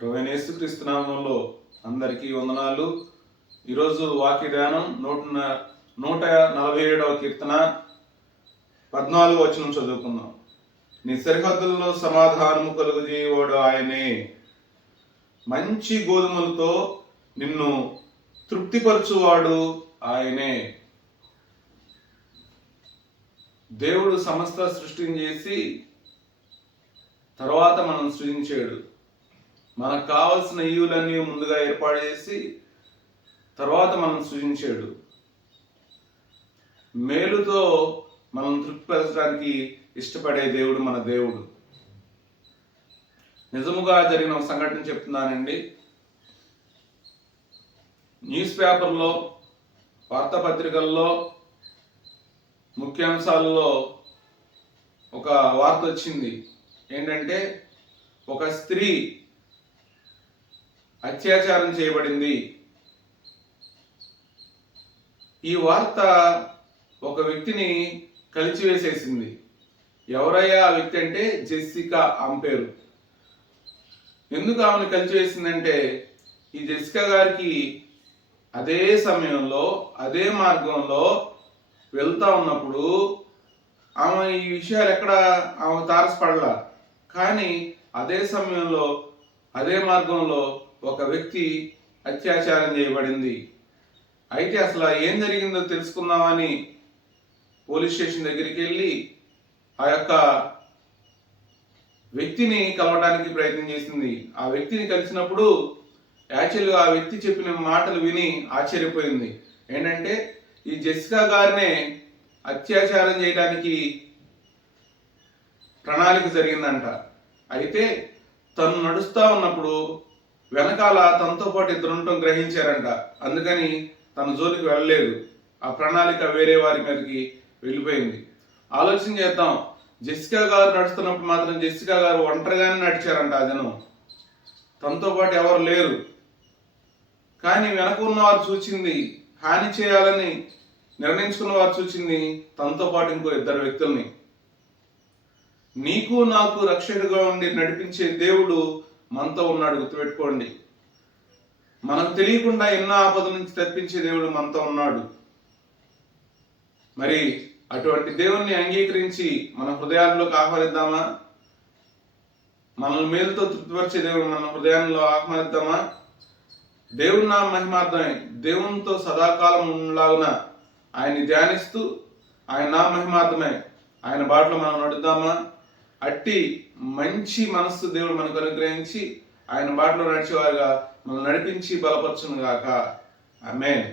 ప్రవీణ యేసుక్రీస్తు నామంలో అందరికీ వందనాలు. ఈరోజు వాక్య ధ్యానం నూట నూట నలభై ఏడవ కీర్తన పద్నాలుగు వచనం చదువుకుందాం. నీ సరిహద్దుల్లో సమాధానము కలుగు చేయవాడు ఆయనే. మంచి గోధుమలతో నిన్ను తృప్తిపరచువాడు ఆయనే. దేవుడు సమస్త సృష్టిని చేసి తర్వాత మనం సృజించాడు. మనకు కావలసిన ఈవులన్నీ ముందుగా ఏర్పాటు చేసి తర్వాత మనం సృజించాడు. మేలుతో మనం తృప్తిపరచడానికి ఇష్టపడే దేవుడు మన దేవుడు. నిజముగా జరిగిన ఒక సంఘటన చెప్తున్నానండి. న్యూస్ పేపర్లో వార్తాపత్రికల్లో ముఖ్యాంశాల్లో ఒక వార్త వచ్చింది. ఏంటంటే ఒక స్త్రీ అత్యాచారం చేయబడింది. ఈ వార్త ఒక వ్యక్తిని కలిచివేసేసింది. ఎవరయ్యా ఆ వ్యక్తి అంటే? జెస్సికా ఆమె పేరు. ఎందుకు ఆమెను కలిచివేసిందంటే ఈ జెస్సికా గారికి అదే సమయంలో అదే మార్గంలో వెళ్తా ఉన్నప్పుడు ఆమె ఈ విషయాలు ఎక్కడ ఆమె తారసపడలా. కానీ అదే సమయంలో అదే మార్గంలో ఒక వ్యక్తి అత్యాచారం చేయబడింది. అయితే అసలు ఏం జరిగిందో తెలుసుకుందామని పోలీస్ స్టేషన్ దగ్గరికి వెళ్ళి ఆ యొక్క వ్యక్తిని కలవడానికి ప్రయత్నం చేసింది. ఆ వ్యక్తిని కలిసినప్పుడు యాక్చువల్గా ఆ వ్యక్తి చెప్పిన మాటలు విని ఆశ్చర్యపోయింది. ఏంటంటే ఈ జెసికా గారినే అత్యాచారం చేయడానికి ప్రణాళిక జరిగిందంట. అయితే తను నడుస్తూ ఉన్నప్పుడు వెనకాల తనతో పాటు ఇద్దరు ఉండటం గ్రహించారంట. అందుకని తన జోలికి వెళ్ళలేదు. ఆ ప్రణాళిక వేరే వారి మీదకి వెళ్ళిపోయింది. ఆలోచన చేద్దాం. జెసికా గారు నడుస్తున్నప్పుడు మాత్రం జెసికా గారు ఒంటరిగానే నడిచారంట ఆ జనం. తనతో పాటు ఎవరు లేరు. కానీ వెనక ఉన్న వారు చూచింది హాని చేయాలని నిర్ణయించుకున్న వారు చూచింది తనతో పాటు ఇంకో ఇద్దరు వ్యక్తుల్ని. నీకు నాకు రక్షకుడుగా ఉండి నడిపించే దేవుడు మనతో ఉన్నాడు గుర్తుపెట్టుకోండి. మనకు తెలియకుండా ఎన్నో ఆపద నుంచి తప్పించే దేవుడు మనతో ఉన్నాడు. మరి అటువంటి దేవుణ్ణి అంగీకరించి మన హృదయాల్లోకి ఆహ్వానిద్దామా? మనల్ని మేలుతో తృప్తిపరిచే దేవుడు మన హృదయాల్లో ఆహ్వానిద్దామా? దేవుని నా మహిమార్థమే దేవునితో సదాకాలం ఉండలాగున ఆయన్ని ధ్యానిస్తూ ఆయన నా మహిమార్థమే ఆయన బాటలో మనం నడుద్దామా? అట్టి మంచి మనస్సు దేవుడు మనకు అనుగ్రహించి ఆయన బాటలో నడిచేవారుగా మనం నడిపించి బలపరచును గాక ఆమెన్.